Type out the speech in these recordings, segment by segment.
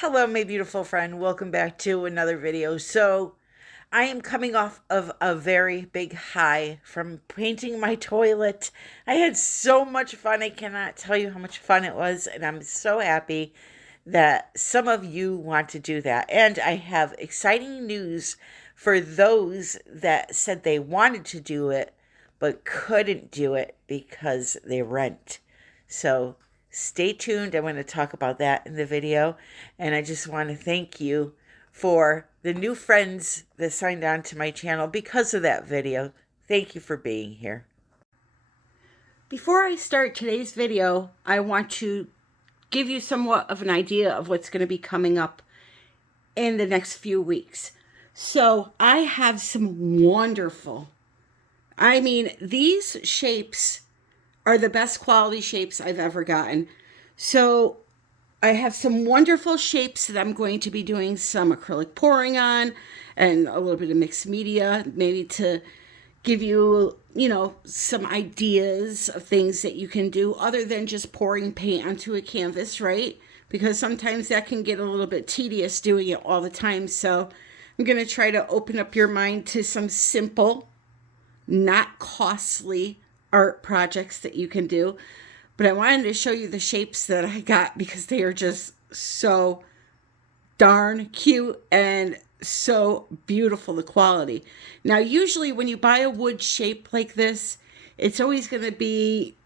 Hello, my beautiful friend. Welcome back to another video. So, I am coming off of a very big high from painting my toilet. I had so much fun. I cannot tell you how much fun it was, and I'm so happy that some of you want to do that. And I have exciting news for those that said they wanted to do it but couldn't do it because they rent. So, stay tuned. I'm going to talk about that in the video. And I just want to thank you for the new friends that signed on to my channel because of that video. Thank you for being here. Before I start today's video, I want to give you somewhat of an idea of what's going to be coming up in the next few weeks. So I have some wonderful, these shapes are the best quality shapes I've ever gotten. So I have some wonderful shapes that I'm going to be doing some acrylic pouring on and a little bit of mixed media, maybe to give you, some ideas of things that you can do other than just pouring paint onto a canvas, right? Because sometimes that can get a little bit tedious doing it all the time. So I'm going to try to open up your mind to some simple, not costly art projects that you can do. But I wanted to show you the shapes that I got because they are just so darn cute and so beautiful, the quality. Now, usually when you buy a wood shape like this, it's always going to be,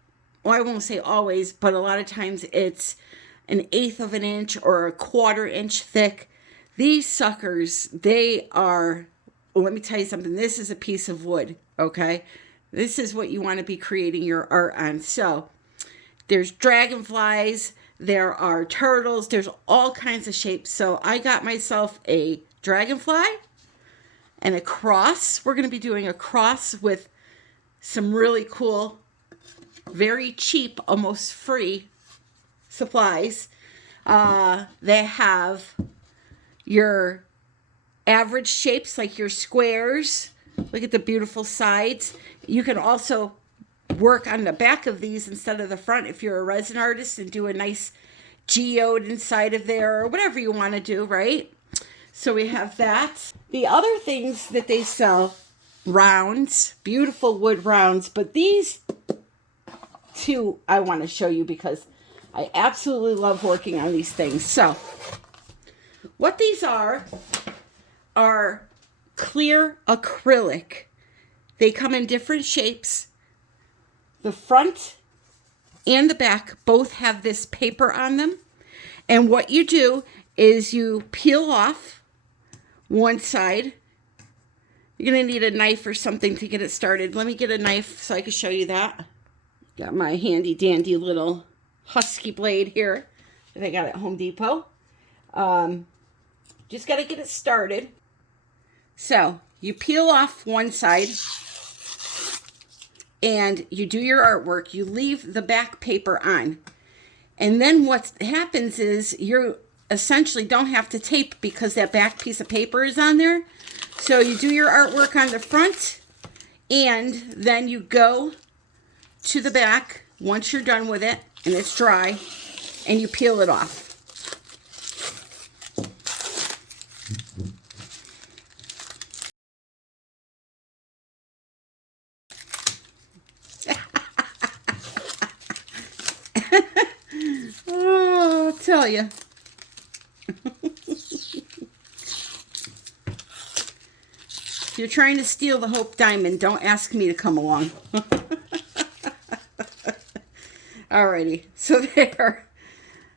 well, I won't say always, but a lot of times it's 1/8 of an inch or 1/4 inch thick. These suckers, they are, well, let me tell you something. This is a piece of wood, okay? This is what you want to be creating your art on. So there's dragonflies, there are turtles, there's all kinds of shapes. So I got myself a dragonfly and a cross. We're going to be doing a cross with some really cool, very cheap, almost free supplies. They have your average shapes like your squares. Look at the beautiful sides. You can also work on the back of these instead of the front if you're a resin artist and do a nice geode inside of there or whatever you want to do, right? So we have that. The other things that they sell, rounds, beautiful wood rounds, but these two I want to show you because I absolutely love working on these things. So what these are clear acrylic. They come in different shapes. The front and the back both have this paper on them. And what you do is you peel off one side. You're going to need a knife or something to get it started. Let me get a knife so I can show you that. Got my handy dandy little husky blade here that I got at Home Depot. Just got to get it started. So you peel off one side and you do your artwork. You leave the back paper on. And then what happens is you essentially don't have to tape because that back piece of paper is on there. So you do your artwork on the front and then you go to the back once you're done with it and it's dry and you peel it off. Oh, I'll tell you. If you're trying to steal the Hope Diamond, don't ask me to come along. Alrighty, so there.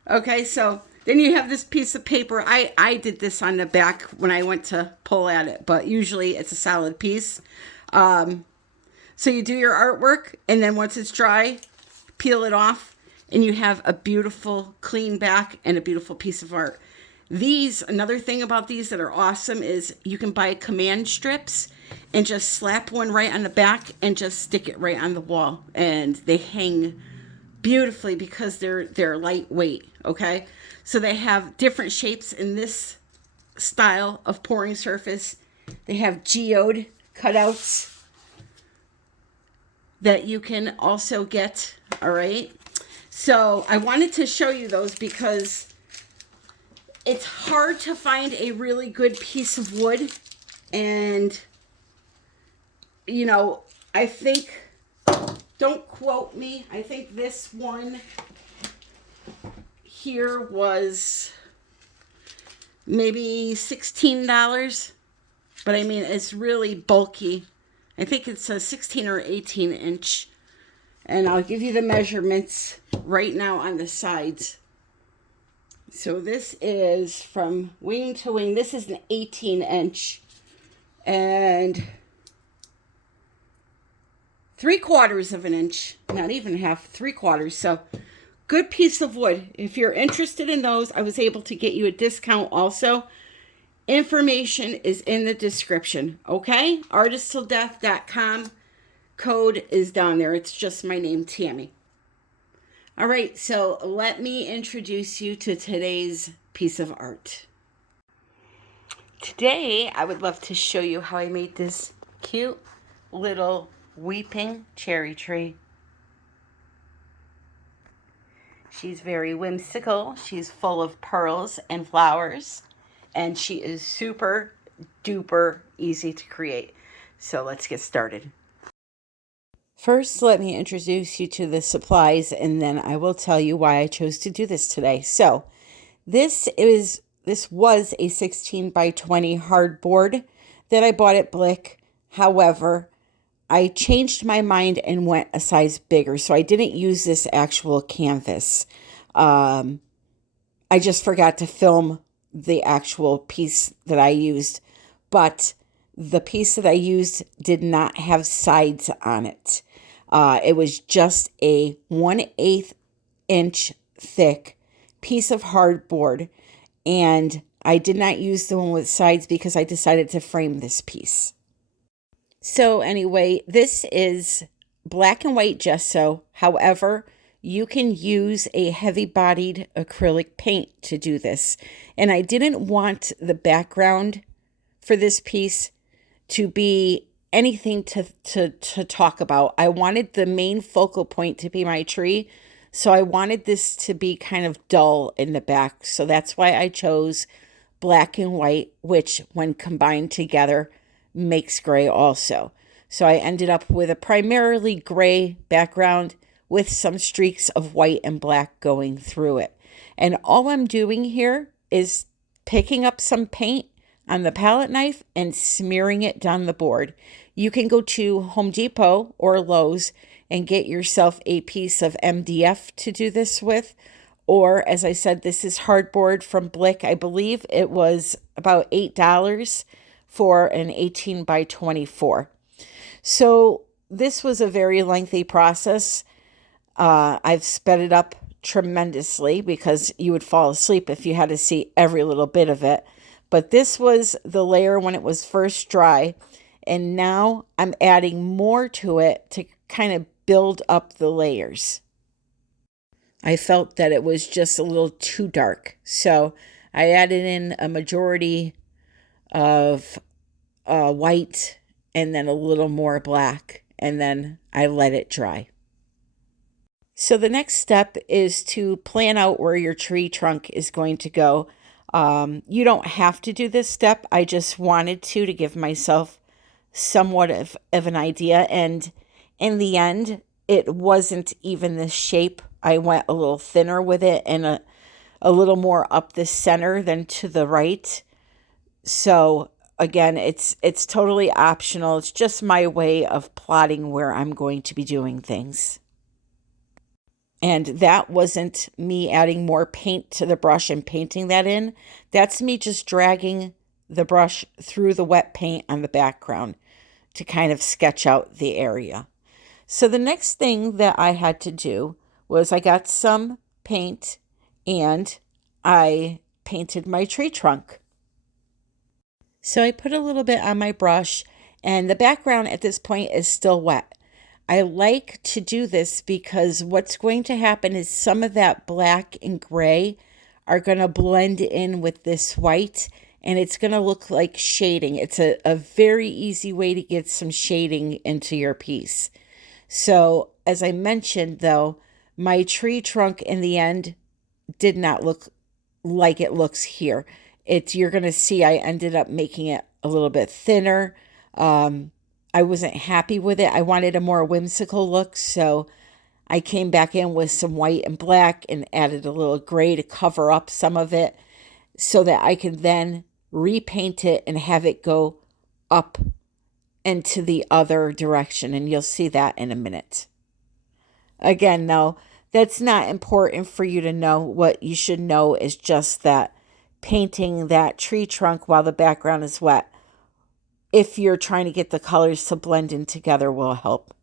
Okay, so then you have this piece of paper. I did this on the back when I went to pull at it, but usually it's a solid piece. So you do your artwork, and then once it's dry, peel it off, and you have a beautiful clean back and a beautiful piece of art. These, another thing about these that are awesome is you can buy command strips and just slap one right on the back and just stick it right on the wall. And they hang beautifully because they're lightweight, okay? So they have different shapes in this style of pouring surface. They have geode cutouts that you can also get, all right? So I wanted to show you those because it's hard to find a really good piece of wood. And, you know, I think, don't quote me, I think this one here was maybe $16. But I mean, it's really bulky. I think it's a 16 or 18 inch. And I'll give you the measurements right now on the sides. So this is from wing to wing. This is an 18 inch. And 3/4 of an inch. Not even half, 3/4. So good piece of wood. If you're interested in those, I was able to get you a discount also. Information is in the description, okay? artistilldeath.com. Code is down there. It's just my name, Tammy. All right, so let me introduce you to today's piece of art. Today, I would love to show you how I made this cute little weeping cherry tree. She's very whimsical. She's full of pearls and flowers. And she is super duper easy to create. So let's get started. First, let me introduce you to the supplies, and then I will tell you why I chose to do this today. So this was a 16 by 20 hardboard that I bought at Blick. However, I changed my mind and went a size bigger. So I didn't use this actual canvas. I just forgot to film the actual piece that I used, but the piece that I used did not have sides on it. It was just a 1/8 inch thick piece of hardboard, and I did not use the one with sides because I decided to frame this piece. So anyway, this is black and white gesso. However, you can use a heavy-bodied acrylic paint to do this. And I didn't want the background for this piece to be anything to talk about. I wanted the main focal point to be my tree. So I wanted this to be kind of dull in the back. So that's why I chose black and white, which when combined together makes gray also. So I ended up with a primarily gray background with some streaks of white and black going through it. And all I'm doing here is picking up some paint on the palette knife and smearing it down the board. You can go to Home Depot or Lowe's and get yourself a piece of MDF to do this with. Or, as I said, this is hardboard from Blick. I believe it was about $8 for an 18 by 24. So this was a very lengthy process. I've sped it up tremendously because you would fall asleep if you had to see every little bit of it. But this was the layer when it was first dry. And now I'm adding more to it to kind of build up the layers. I felt that it was just a little too dark. So I added in a majority of white and then a little more black. And then I let it dry. So the next step is to plan out where your tree trunk is going to go. You don't have to do this step. I just wanted to give myself somewhat of an idea. And in the end, it wasn't even the shape. I went a little thinner with it and a little more up the center than to the right. So again, it's totally optional. It's just my way of plotting where I'm going to be doing things. And that wasn't me adding more paint to the brush and painting that in. That's me just dragging the brush through the wet paint on the background to kind of sketch out the area. So the next thing that I had to do was I got some paint and I painted my tree trunk. So I put a little bit on my brush, and the background at this point is still wet. I like to do this because what's going to happen is some of that black and gray are going to blend in with this white, and it's going to look like shading. It's a very easy way to get some shading into your piece. So as I mentioned, though, my tree trunk in the end did not look like it looks here. You're going to see I ended up making it a little bit thinner. I wasn't happy with it. I wanted a more whimsical look, so I came back in with some white and black and added a little gray to cover up some of it so that I could then repaint it and have it go up into the other direction. And you'll see that in a minute. Again, though, that's not important for you to know. What you should know is just that painting that tree trunk while the background is wet, if you're trying to get the colors to blend in together, will help.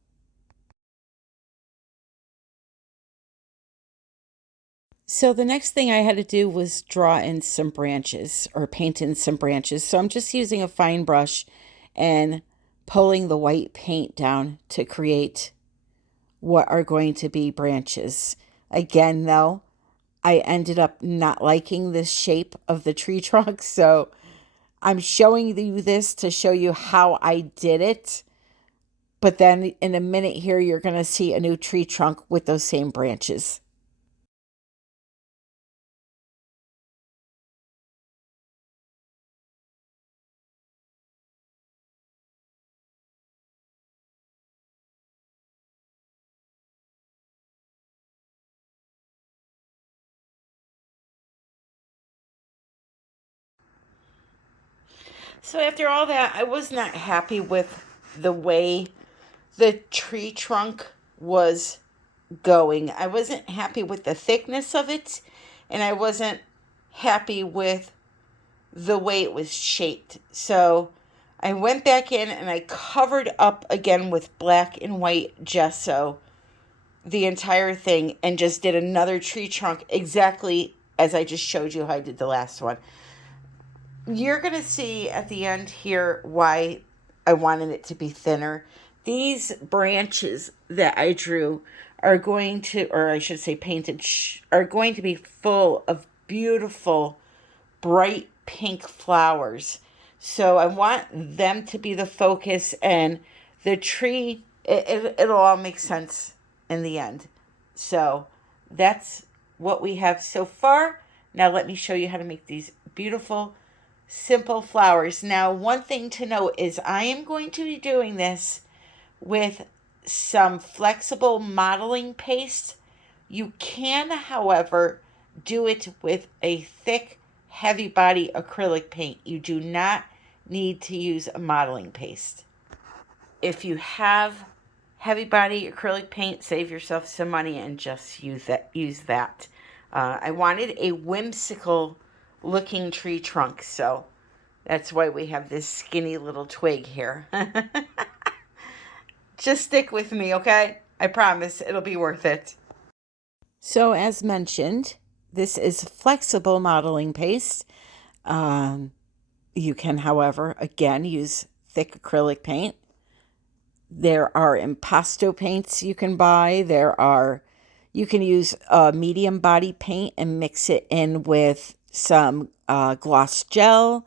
So the next thing I had to do was draw in some branches or paint in some branches. So I'm just using a fine brush and pulling the white paint down to create what are going to be branches. Again, though, I ended up not liking this shape of the tree trunk, so I'm showing you this to show you how I did it. But then in a minute here, you're going to see a new tree trunk with those same branches. So after all that, I was not happy with the way the tree trunk was going. I wasn't happy with the thickness of it, and I wasn't happy with the way it was shaped. So I went back in and I covered up again with black and white gesso the entire thing and just did another tree trunk exactly as I just showed you how I did the last one. You're going to see at the end here why I wanted it to be thinner. These branches that I drew are going to, or I should say painted, are going to be full of beautiful, bright pink flowers. So I want them to be the focus, and the tree, it'll all make sense in the end. So that's what we have so far. Now let me show you how to make these beautiful simple flowers. Now, one thing to note is I am going to be doing this with some flexible modeling paste. You can, however, do it with a thick, heavy body acrylic paint. You do not need to use a modeling paste. If you have heavy body acrylic paint, save yourself some money and just use that. I wanted a whimsical looking tree trunk, so that's why we have this skinny little twig here. Just stick with me, okay? I promise it'll be worth it. So as mentioned, this is flexible modeling paste. You can, however, again, use thick acrylic paint. There are impasto paints you can buy. You can use a medium body paint and mix it in with some gloss gel,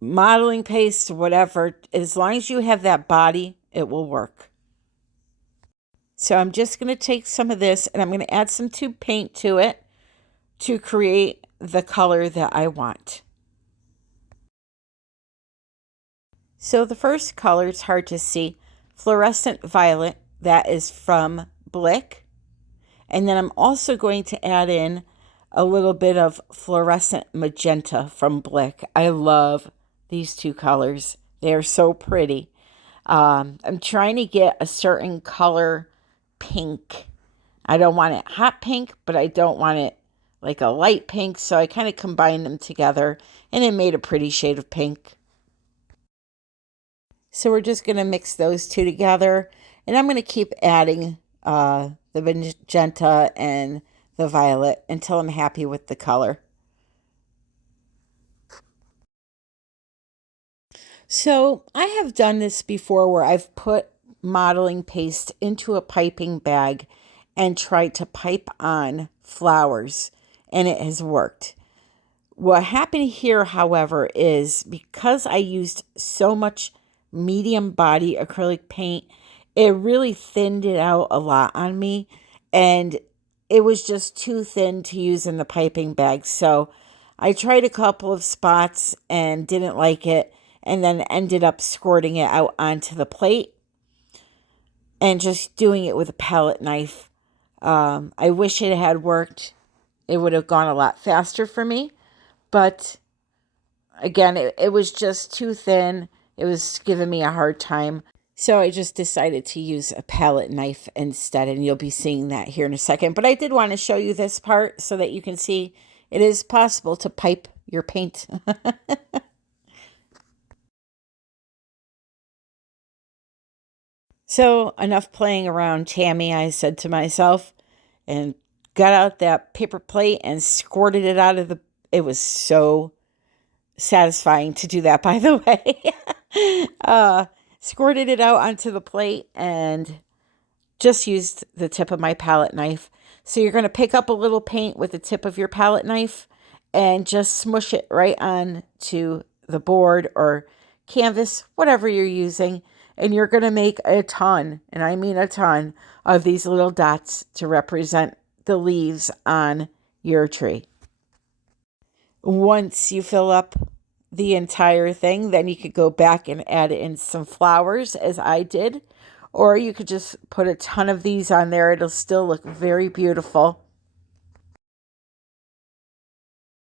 modeling paste, whatever. As long as you have that body, it will work. So I'm just going to take some of this and I'm going to add some tube paint to it to create the color that I want. So the first color, it's hard to see, fluorescent violet, that is from Blick. And then I'm also going to add in a little bit of fluorescent magenta from Blick. I love these two colors. They are so pretty. I'm trying to get a certain color pink. I don't want it hot pink, but I don't want it like a light pink. So I kind of combined them together and it made a pretty shade of pink. So we're just going to mix those two together. And I'm going to keep adding the magenta and the violet until I'm happy with the color. So I have done this before where I've put modeling paste into a piping bag and tried to pipe on flowers, and it has worked. What happened here, however, is because I used so much medium body acrylic paint, it really thinned it out a lot on me, and it was just too thin to use in the piping bag. So I tried a couple of spots and didn't like it, and then ended up squirting it out onto the plate and just doing it with a palette knife. I wish it had worked. It would have gone a lot faster for me. But again, it was just too thin. It was giving me a hard time. So I just decided to use a palette knife instead, and you'll be seeing that here in a second. But I did want to show you this part so that you can see it is possible to pipe your paint. So enough playing around, Tammy, I said to myself, and got out that paper plate and squirted it out of the... It was so satisfying to do that, by the way. Squirted it out onto the plate and just used the tip of my palette knife. So you're going to pick up a little paint with the tip of your palette knife and just smush it right on to the board or canvas, whatever you're using. And you're going to make a ton, and I mean a ton, of these little dots to represent the leaves on your tree. Once you fill up the entire thing, then you could go back and add in some flowers, as I did. Or you could just put a ton of these on there. It'll still look very beautiful.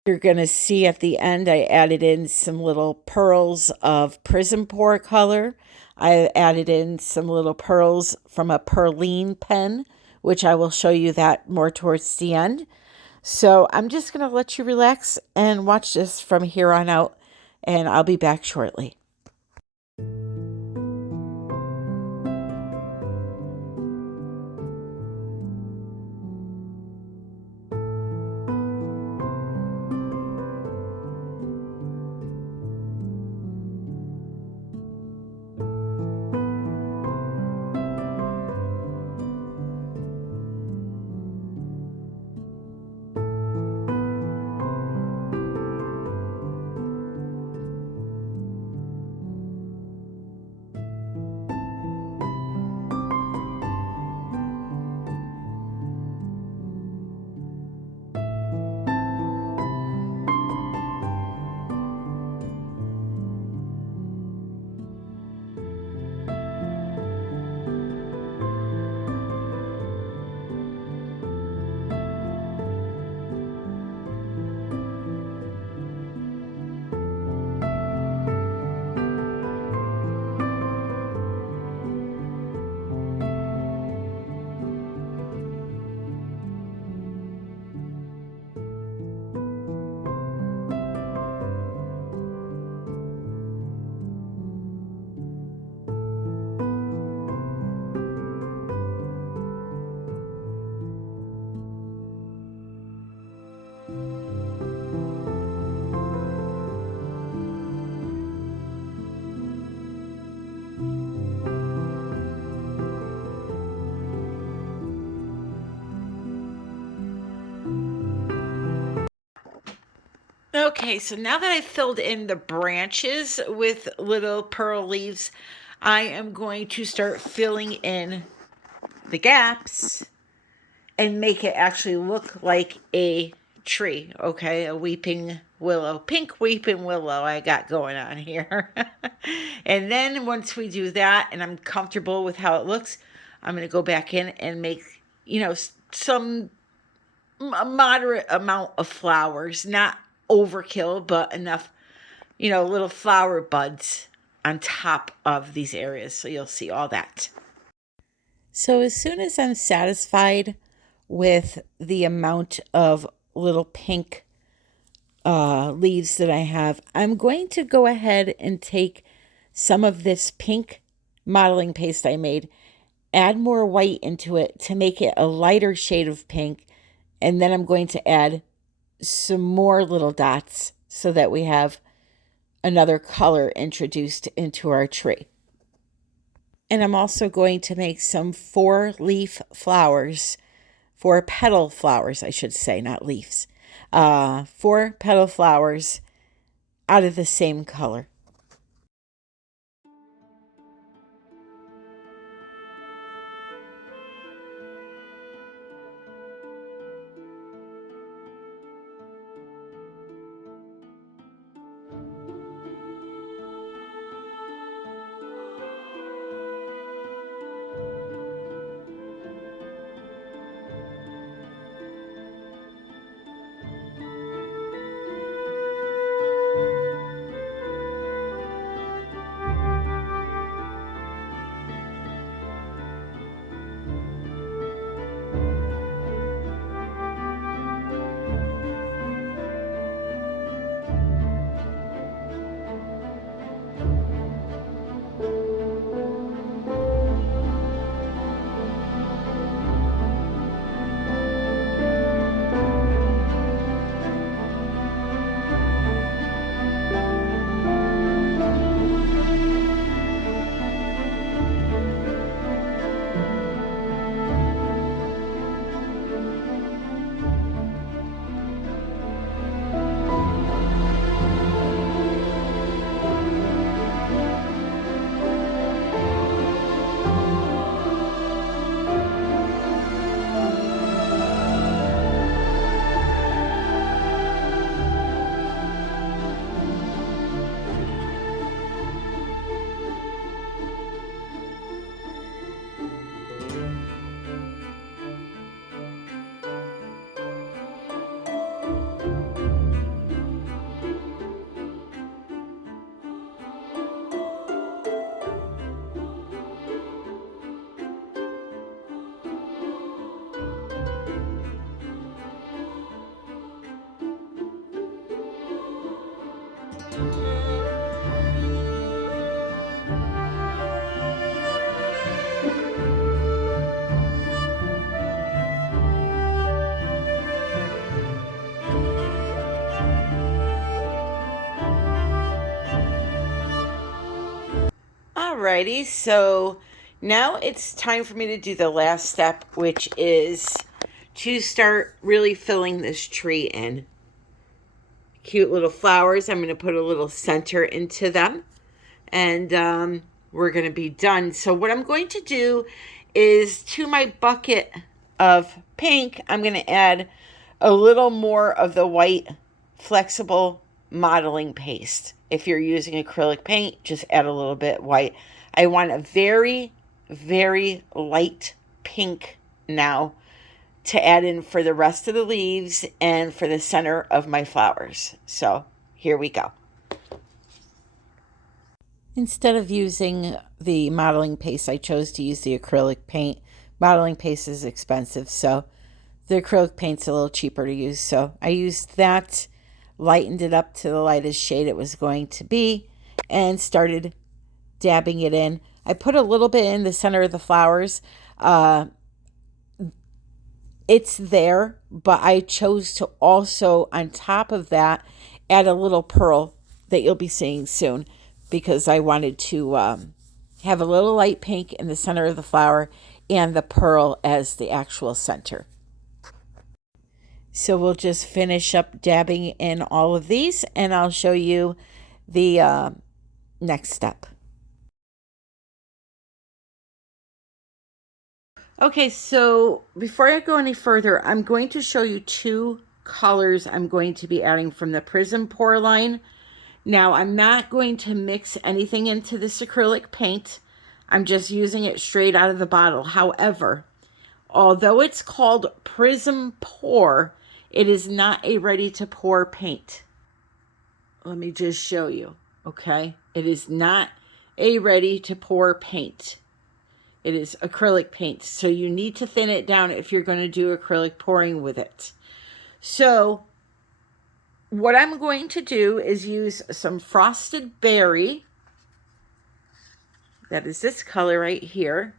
You're going to see at the end, I added in some little pearls of Prism Pour color. I added in some little pearls from a Perlen pen, which I will show you that more towards the end. So I'm just going to let you relax and watch this from here on out, and I'll be back shortly. Okay, so now that I've filled in the branches with little pearl leaves, I am going to start filling in the gaps and make it actually look like a tree, okay? A weeping willow, pink weeping willow I got going on here. And then once we do that and I'm comfortable with how it looks, I'm going to go back in and make, some moderate amount of flowers, not overkill, but enough, little flower buds on top of these areas. So you'll see all that. So as soon as I'm satisfied with the amount of little pink leaves that I have, I'm going to go ahead and take some of this pink modeling paste I made, add more white into it to make it a lighter shade of pink, and then I'm going to add some more little dots so that we have another color introduced into our tree. And I'm also going to make some 4-leaf flowers, 4-petal flowers, I should say, not leaves. 4-petal flowers out of the same color. Alrighty, so now it's time for me to do the last step, which is to start really filling this tree in. Cute little flowers. I'm going to put a little center into them, and we're going to be done. So what I'm going to do is, to my bucket of pink, I'm going to add a little more of the white flexible modeling paste. If you're using acrylic paint, just add a little bit white. I want a very, very light pink now to add in for the rest of the leaves and for the center of my flowers. So here we go. Instead of using the modeling paste, I chose to use the acrylic paint. Modeling paste is expensive, so the acrylic paint's a little cheaper to use. So I used that, lightened it up to the lightest shade it was going to be, and started dabbing it in. I put a little bit in the center of the flowers. It's there, but I chose to also, on top of that, add a little pearl that you'll be seeing soon, because I wanted to have a little light pink in the center of the flower and the pearl as the actual center. So we'll just finish up dabbing in all of these, and I'll show you the next step. Okay, so before I go any further, I'm going to show you two colors I'm going to be adding from the Prism Pour line. Now, I'm not going to mix anything into this acrylic paint. I'm just using it straight out of the bottle. However, although it's called Prism Pour, it is not a ready-to-pour paint. Let me just show you, okay? It is not a ready-to-pour paint. It is acrylic paint, so you need to thin it down if you're going to do acrylic pouring with it. So what I'm going to do is use some Frosted Berry. That is this color right here.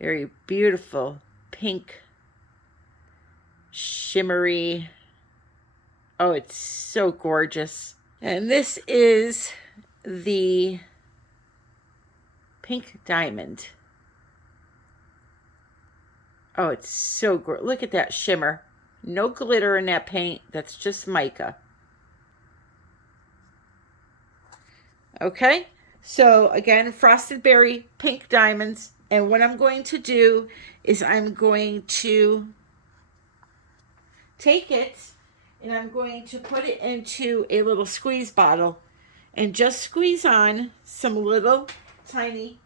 Very beautiful pink, shimmery. Oh, it's so gorgeous. And this is the Pink Diamond. Oh, it's so gorgeous. Look at that shimmer. No glitter in that paint. That's just mica. Okay, so again, Frosted Berry, Pink Diamonds. And what I'm going to do is I'm going to take it and I'm going to put it into a little squeeze bottle and just squeeze on some little tiny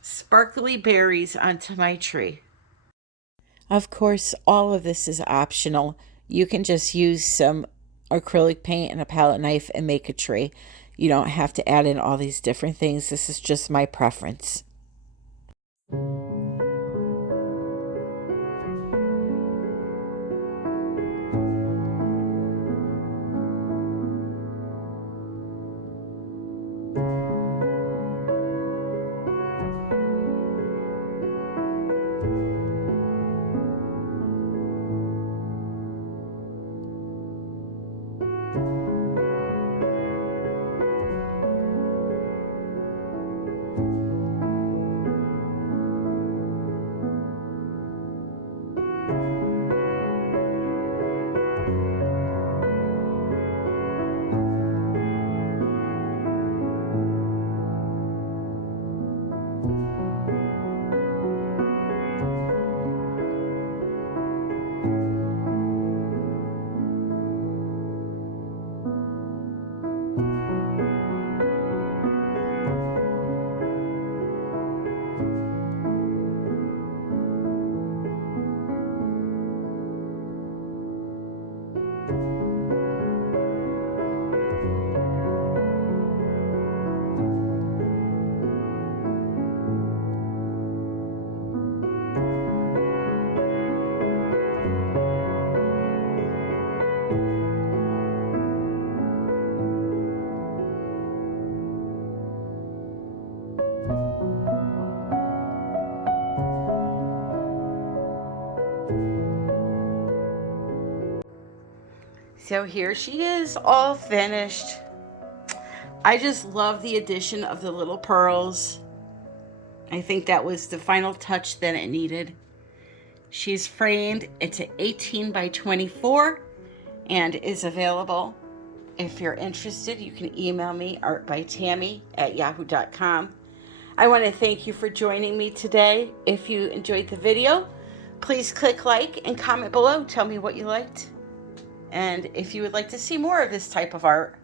sparkly berries onto my tree. Of course, all of this is optional. You can just use some acrylic paint and a palette knife and make a tree. You don't have to add in all these different things. This is just my preference. So here she is, all finished. I just love the addition of the little pearls. I think that was the final touch that it needed. She's framed. It's an 18 by 24 and is available. If you're interested, you can email me, artbytammy@yahoo.com. I want to thank you for joining me today. If you enjoyed the video, please click like and comment below. Tell me what you liked. And if you would like to see more of this type of art,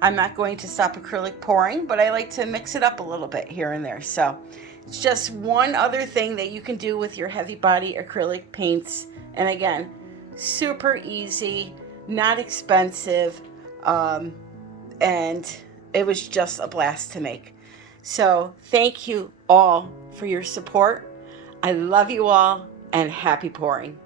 I'm not going to stop acrylic pouring, but I like to mix it up a little bit here and there. So it's just one other thing that you can do with your heavy body acrylic paints. And again, super easy, not expensive, and it was just a blast to make. So thank you all for your support. I love you all, and happy pouring.